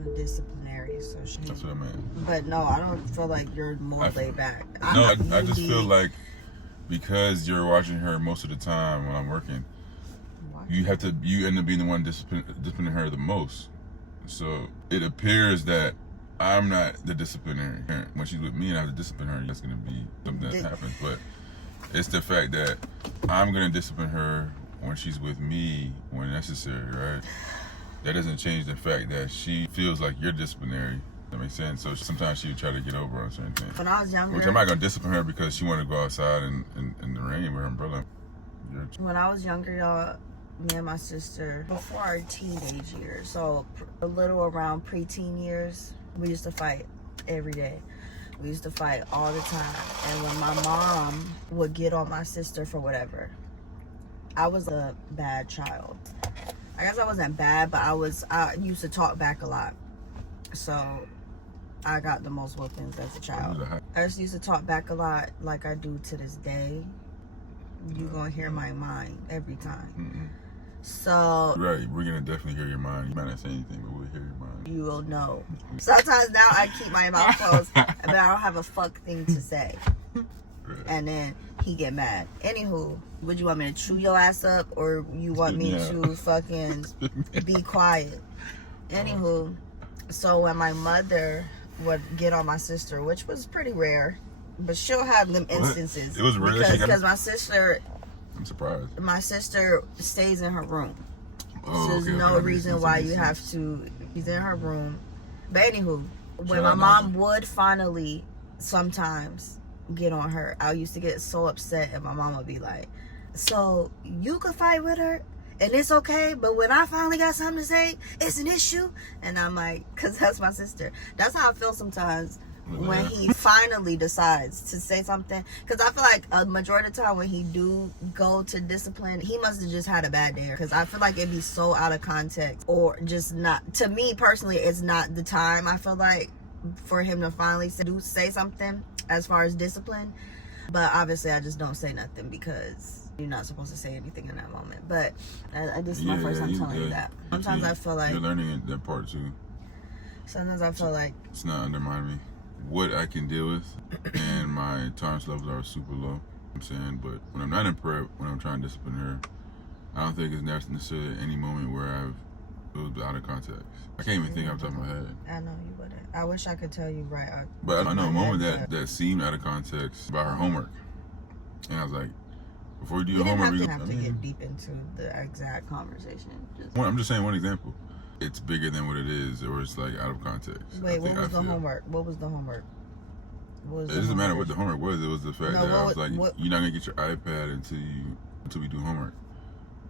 I'm a disciplinary, so she. That's what I meant. But no, I don't feel like you're more laid back. I just feel like because you're watching her most of the time when I'm working, you end up being the one disciplining her the most. So it appears that I'm not the disciplinary parent. When she's with me and I have to discipline her, that's going to be something that happens. But it's the fact that I'm going to discipline her when she's with me when necessary, right? That doesn't change the fact that she feels like you're disciplinary. That makes sense. So sometimes she would try to get over on certain things. When I was younger, which I'm not going to discipline her because she wanted to go outside in the rain with her umbrella. When I was younger, y'all, me and my sister, before our teenage years, so a little around preteen years, we used to fight every day. We used to fight all the time. And when my mom would get on my sister for whatever, I was a bad child. I guess I wasn't bad, but I used to talk back a lot. So I got the most whoopings as a child. I just used to talk back a lot like I do to this day. You're going to hear my mind every time. Mm-mm. So right, we're gonna definitely hear your mind. You might not say anything, but we'll hear your mind. You will know. Sometimes now I keep my mouth closed, but I don't have a fuck thing to say. Right. And then he get mad. Anywho, would you want me to chew your ass up, or you want me to fucking be quiet? Anywho, so when my mother would get on my sister, which was pretty rare, but she'll have them instances. It was rare because my sister. I'm surprised. My sister stays in her room. Oh, so there's no reason why you have to. She's in her room. But anywho, when my mom would finally sometimes get on her, I used to get so upset, and my mom would be like, "So you could fight with her, and it's okay, but when I finally got something to say, it's an issue." And I'm like, "Cause that's my sister." That's how I feel sometimes. When he finally decides to say something, because I feel like a majority of the time when he do go to discipline, he must have just had a bad day, because I feel like it'd be so out of context, or just not, to me personally, it's not the time, I feel like, for him to finally say something as far as discipline. But obviously I just don't say nothing, because you're not supposed to say anything in that moment. But this is my first time telling you that. Sometimes I feel like you're learning that part too. Sometimes I feel like it's not undermining me. What I can deal with, and my tolerance levels are super low. I'm saying, but when I'm not in prep, when I'm trying to discipline her, I don't think it's necessarily any moment where it was out of context. I can't even think off the top of my head. I know you wouldn't. I wish I could tell you right. But I know a moment that seemed out of context about her homework, and I was like, before you do your homework, we have to get deep into the exact conversation. I'm just saying one example. It's bigger than what it is, or it's like out of context. Wait, what was the homework? What was the homework? It doesn't matter what the homework was. It was the fact that I was like, you're not gonna get your iPad until we do homework.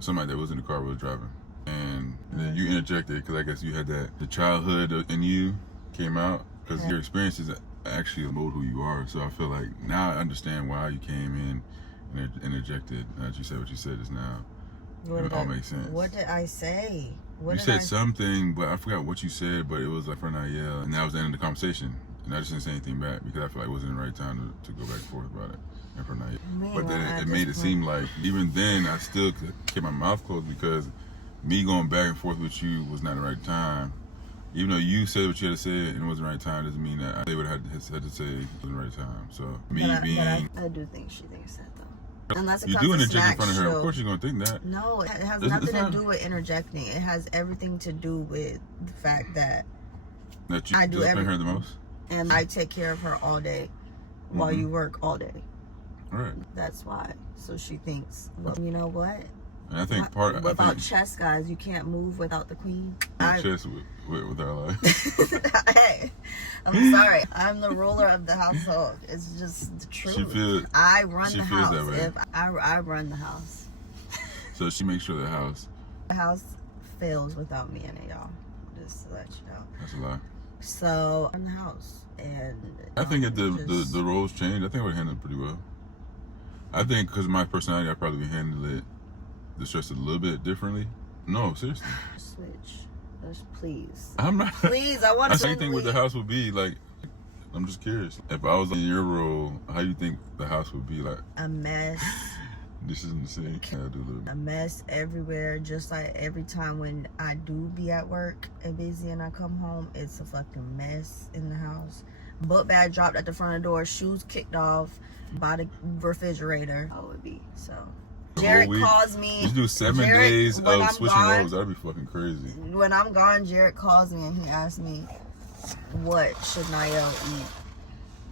Something like that was in the car we was driving, and then you interjected because I guess you had the childhood in you came out, because your experiences actually mold who you are. So I feel like now I understand why you came in and interjected. As you said what you said just now, it all makes sense. What did I say? You said something, but I forgot what you said, but it was like for not yell, and that was the end of the conversation. And I just didn't say anything back because I feel like it wasn't the right time to go back and forth about it. And for not yell. But then it made it seem like even then I still kept my mouth closed, because me going back and forth with you was not the right time. Even though you said what you had to say and it wasn't the right time, doesn't mean that they would have had to say it wasn't the right time. So I do think she thinks that though. Unless it you do interject in front of her, of course you're gonna think that. No, it has nothing to do with interjecting. It has everything to do with the fact that you discipline her the most, and I take care of her all day while you work all day. Right. That's why. So she thinks, well, you know what? And I think without chess, guys, you can't move without the queen. Chess with our life. Hey, I'm sorry. I'm the ruler of the household. It's just the truth. I run the house. That way. I run the house. So she makes sure the house fails without me in it, y'all. Just to let you know. That's a lie. So I'm the house, and I think if the roles change, I think I would handle it pretty well. I think because of my personality, I probably would handle the stress a little bit differently. No, seriously. Switch. Please. I'm not. Please, I want to. I think what the house would be like. I'm just curious. If I was in your role, how do you think the house would be like? A mess. This isn't the same. Yeah, I do a little bit. A mess everywhere, just like every time when I do be at work and busy and I come home, it's a fucking mess in the house. Book bag dropped at the front of the door, shoes kicked off by the refrigerator. How it would be, so. Jarek calls me. Just do 7 days of switching roles. That'd be fucking crazy. When I'm gone, Jarek calls me and he asks me, what should Niall eat?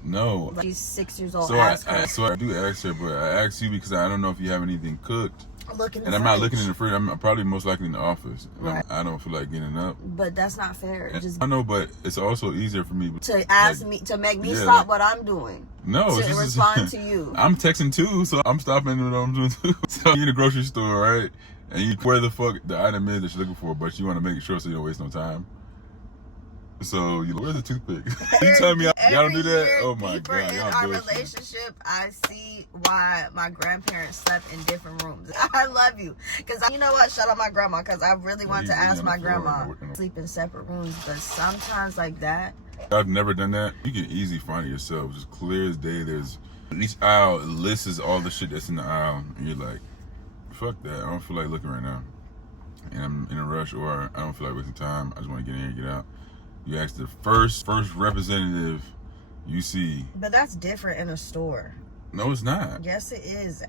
No. Like, she's 6 years old. So I do ask her, but I ask you because I don't know if you have anything cooked. And I'm not looking in the fridge. I'm probably most likely in the office. Right. I don't feel like getting up. But that's not fair. I know, but it's also easier for me to ask me to make me stop what I'm doing. No, to respond to you. I'm texting too, so I'm stopping what I'm doing too. So you're in the grocery store, right? And you where the fuck the item is that you're looking for, but you want to make sure so you don't waste no time. So where's the toothpick? You tell me y'all don't do that? Oh my god! In our relationship, I see why my grandparents slept in different rooms. I love you, cause you know what? Shout out my grandma, cause I really want to ask my grandma sleep in separate rooms. But sometimes like that, I've never done that. You can easily find it yourself, just clear as day. There's each aisle lists all the shit that's in the aisle, and you're like, fuck that. I don't feel like looking right now, and I'm in a rush, or I don't feel like wasting time. I just want to get in and get out. You ask the first representative you see. But that's different in a store. No, it's not. Yes, it is.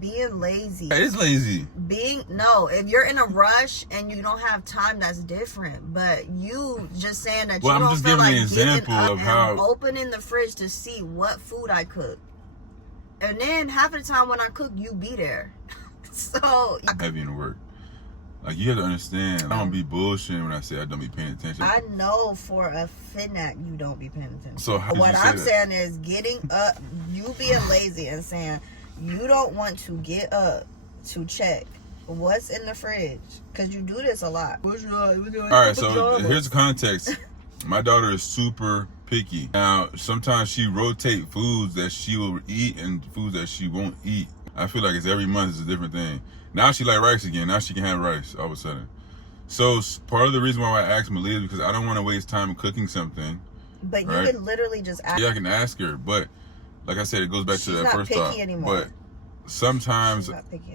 Being lazy. It is lazy. If you're in a rush and you don't have time, that's different. But you just saying that you don't feel like getting up of how opening the fridge to see what food I cook. And then half of the time when I cook, you be there. So heavy in the work. Like, you have to understand, I don't be bullshitting when I say I don't be paying attention. I know for a finna you don't be paying attention. So what I'm saying is getting up, you being lazy and saying you don't want to get up to check what's in the fridge. Because you do this a lot. Alright, so here's the context. My daughter is super picky. Now, sometimes she rotate foods that she will eat and foods that she won't eat. I feel like it's every month is a different thing. Now she like rice again. Now she can have rice all of a sudden. So part of the reason why I asked Malia is because I don't want to waste time cooking something. But you can literally just ask. Yeah, I can ask her. But like I said, it goes back to that first thought. But sometimes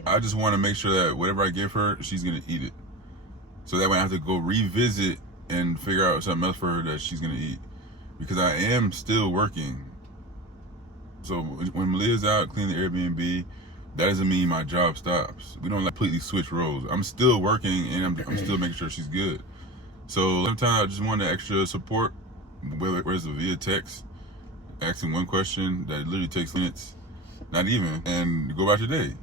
I just want to make sure that whatever I give her, she's going to eat it. So that way I have to go revisit and figure out something else for her that she's going to eat. Because I am still working. So when Malia's out cleaning the Airbnb, that doesn't mean my job stops. We don't completely switch roles. I'm still working and I'm still making sure she's good. So sometimes I just want the extra support, whether it's via text, asking one question that literally takes minutes, not even, and go about your day.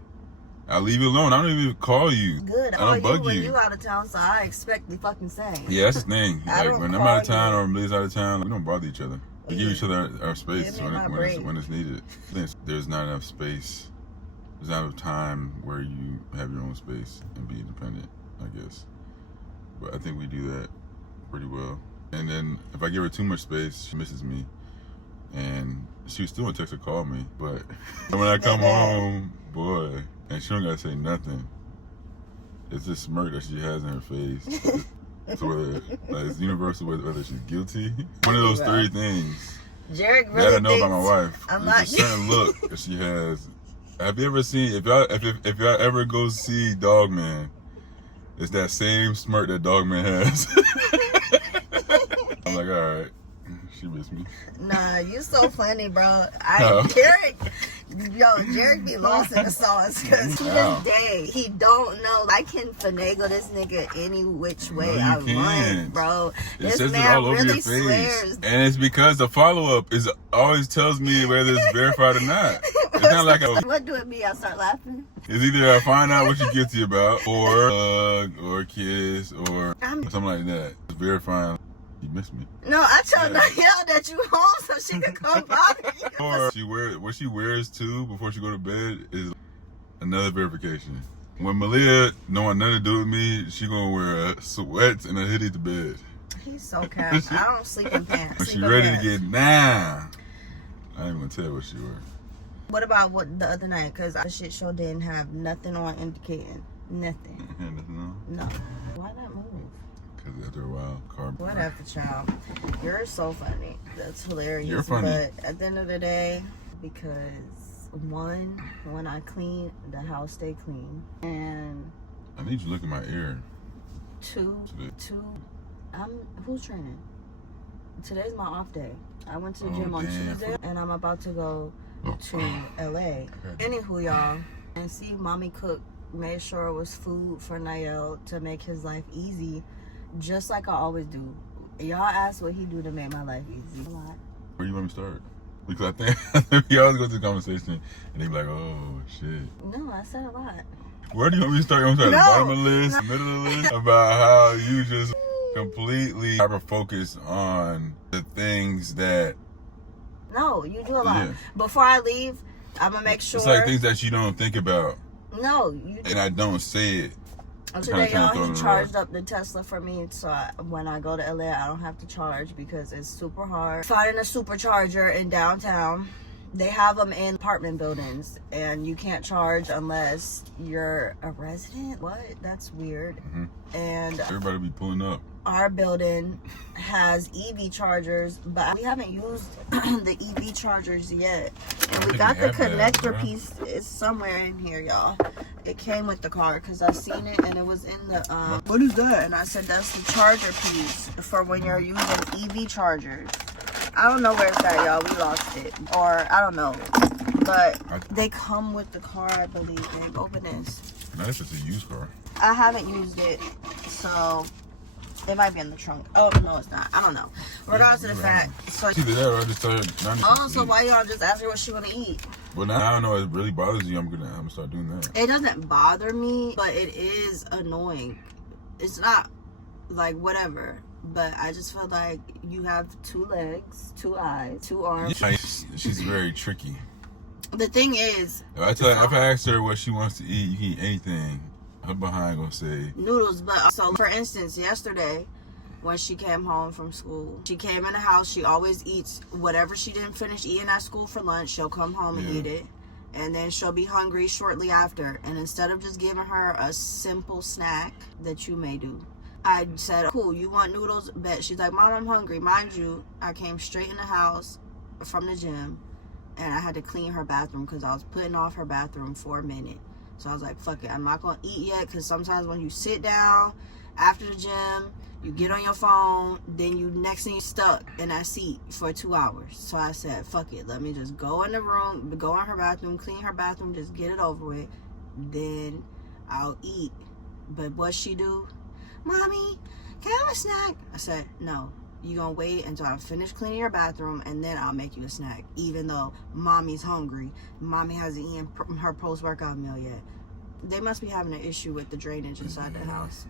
I'll leave you alone. I don't even call you. Good. I don't bug you. When you out of town, so I expect the fucking same. Yeah, that's the thing. Like when I'm out of town or Malia's out of town, we don't bother each other. We give each other our space when it's needed. There's not enough space. There's not enough time where you have your own space and be independent, I guess. But I think we do that pretty well. And then if I give her too much space, she misses me. And she would still text or call me. But when I come home, boy, and she don't gotta say nothing. It's this smirk that she has in her face. So whether it's universal, whether she's guilty. One of those three things. Jarek really that I know about my wife. I'm There's a certain look that she has. Have you ever seen, if y'all ever go see Dogman, it's that same smirk that Dogman has. I'm like, all right, she missed me. Nah, you so funny, bro. Jarek be lost in the sauce because to this day, he don't know. I can finagle this nigga any which way I want, bro. This man really swears. And it's because the follow-up always tells me whether it's verified or not. It's not like what do it mean? I start laughing. It's either I find out what you're guilty about, or a kiss, or something like that. It's verifying. You missed me. No, I told Niall that you home so she could come bother you. Or what she wears too before she go to bed is another verification. When Malia knowing nothing to do with me, she gonna wear sweats and a hoodie to bed. He's so cap. I don't sleep in pants. When she ready to get down, I ain't gonna tell what she wear. What about the other night? Cause the shit show didn't have nothing on indicating nothing. Nothing on? No. Why that move? Because after a while, whatever, child. You're so funny. That's hilarious. You're funny. But at the end of the day, because one, when I clean, the house stay clean. And I need you to look in my ear. two, who's training? Today's my off day. I went to the gym on Tuesday, and I'm about to go to LA. Anywho, y'all, and see mommy cook, made sure it was food for Niall to make his life easy, just like I always do. Y'all ask what he do to make my life easy. A lot. Where you want me to start? Because I think we always go through the conversation and they be like, oh shit. No, I said a lot. Where do you want me to start? You want me to start at the bottom of the list, middle of the list? About how you just completely hyper focus on the things that. No, you do a lot. Yeah. Before I leave, I'm gonna make sure. It's like things that you don't think about. No, you. And I don't say it. Today, y'all, he charged up the Tesla for me, so when I go to LA, I don't have to charge because it's super hard finding a supercharger in downtown. They have them in apartment buildings, and you can't charge unless you're a resident. What? That's weird. Mm-hmm. And everybody be pulling up. Our building has EV chargers, but we haven't used the EV chargers yet. And we got the connector piece. It's somewhere in here, y'all. It came with the car because I seen it and it was in the what is that? And I said that's the charger piece for when you're using EV chargers. I don't know where it's at, y'all. We lost it, or I don't know, but they come with the car, I believe. Babe, open this. Not if it's a used car. I haven't used it, so it might be in the trunk. Oh no, it's not. I don't know. Regardless of the fact, so either that or I just started. Oh, so why y'all just ask her what she want to eat? Well, now I don't know. It really bothers you. I'm gonna start doing that. It doesn't bother me, but it is annoying. It's not like whatever, but I just feel like you have 2 legs, 2 eyes, 2 arms. She's very tricky. The thing is, if I ask her what she wants to eat, you can eat anything. Her behind gonna say noodles. But so, for instance, yesterday when she came home from school, she came in the house. She always eats whatever she didn't finish eating at school for lunch. She'll come home and eat it, and then she'll be hungry shortly after. And instead of just giving her a simple snack that you may do, I said, cool, you want noodles? Bet. She's like, Mom, I'm hungry. Mind you, I came straight in the house from the gym, and I had to clean her bathroom because I was putting off her bathroom for a minute. So I was like, fuck it, I'm not going to eat yet, because sometimes when you sit down after the gym, you get on your phone, then next thing you're stuck in that seat for 2 hours. So I said, fuck it, let me just go in the room, go in her bathroom, clean her bathroom, just get it over with, then I'll eat. But what she do? Mommy, can I have a snack? I said, no. You're going to wait until I finish cleaning your bathroom, and then I'll make you a snack. Even though mommy's hungry. Mommy hasn't eaten her post-workout meal yet. They must be having an issue with the drainage inside the house.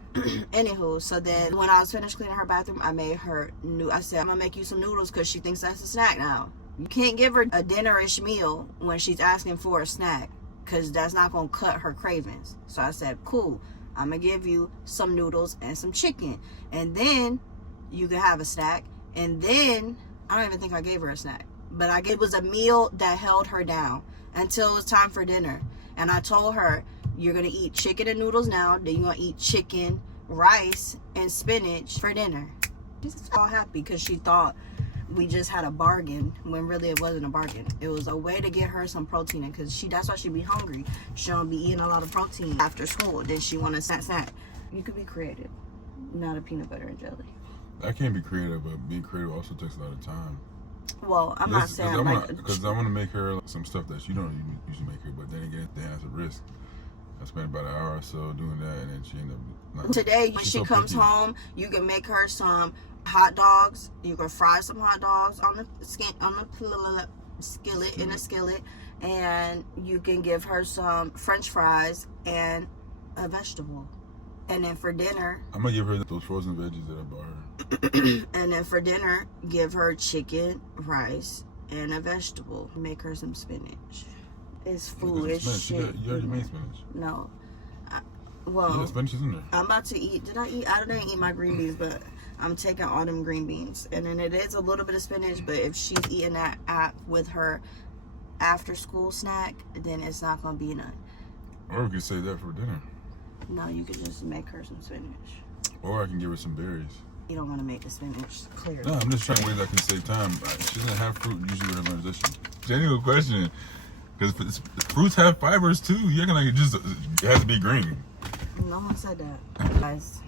Anywho, so then when I was finished cleaning her bathroom, I made her I said, I'm going to make you some noodles because she thinks that's a snack now. You can't give her a dinnerish meal when she's asking for a snack, because that's not going to cut her cravings. So I said, cool. I'm going to give you some noodles and some chicken. And then you can have a snack. And then I don't even think I gave her a snack, but it was a meal that held her down until it was time for dinner. And I told her, you're gonna eat chicken and noodles now, then you're gonna eat chicken, rice, and spinach for dinner. She's all happy because she thought we just had a bargain, when really it wasn't a bargain. It was a way to get her some protein, because that's why she be hungry. She don't be eating a lot of protein after school. Then she want a snack. You could be creative, not a peanut butter and jelly. I can't be creative, but being creative also takes a lot of time. Well, I'm not saying because I want to make her some stuff that you don't usually make her, but then again, that's a risk. I spent about an hour or so doing that, and then she ended up. Today, when she comes home, you can make her some hot dogs. You can fry some hot dogs on the skillet, in a skillet, and you can give her some French fries and a vegetable. And then for dinner, I'm gonna give her those frozen veggies that I bought her. And then for dinner, give her chicken, rice, and a vegetable. Make her some spinach. It's food. It's shit. You already made spinach. No. Yeah, spinach is in there. I'm about to eat. I didn't eat my green beans, but I'm taking all them green beans. And then it is a little bit of spinach, but if she's eating that with her after school snack, then it's not gonna be enough. Or we could save that for dinner. No, you could just make her some spinach. Or I can give her some berries. You don't want to make the spinach, clearly. No, I'm just trying ways I can save time. She doesn't have fruit usually with her lunch, does she? Genuine question. Because fruits have fibers too. You're gonna it has to be green. No one said that, guys.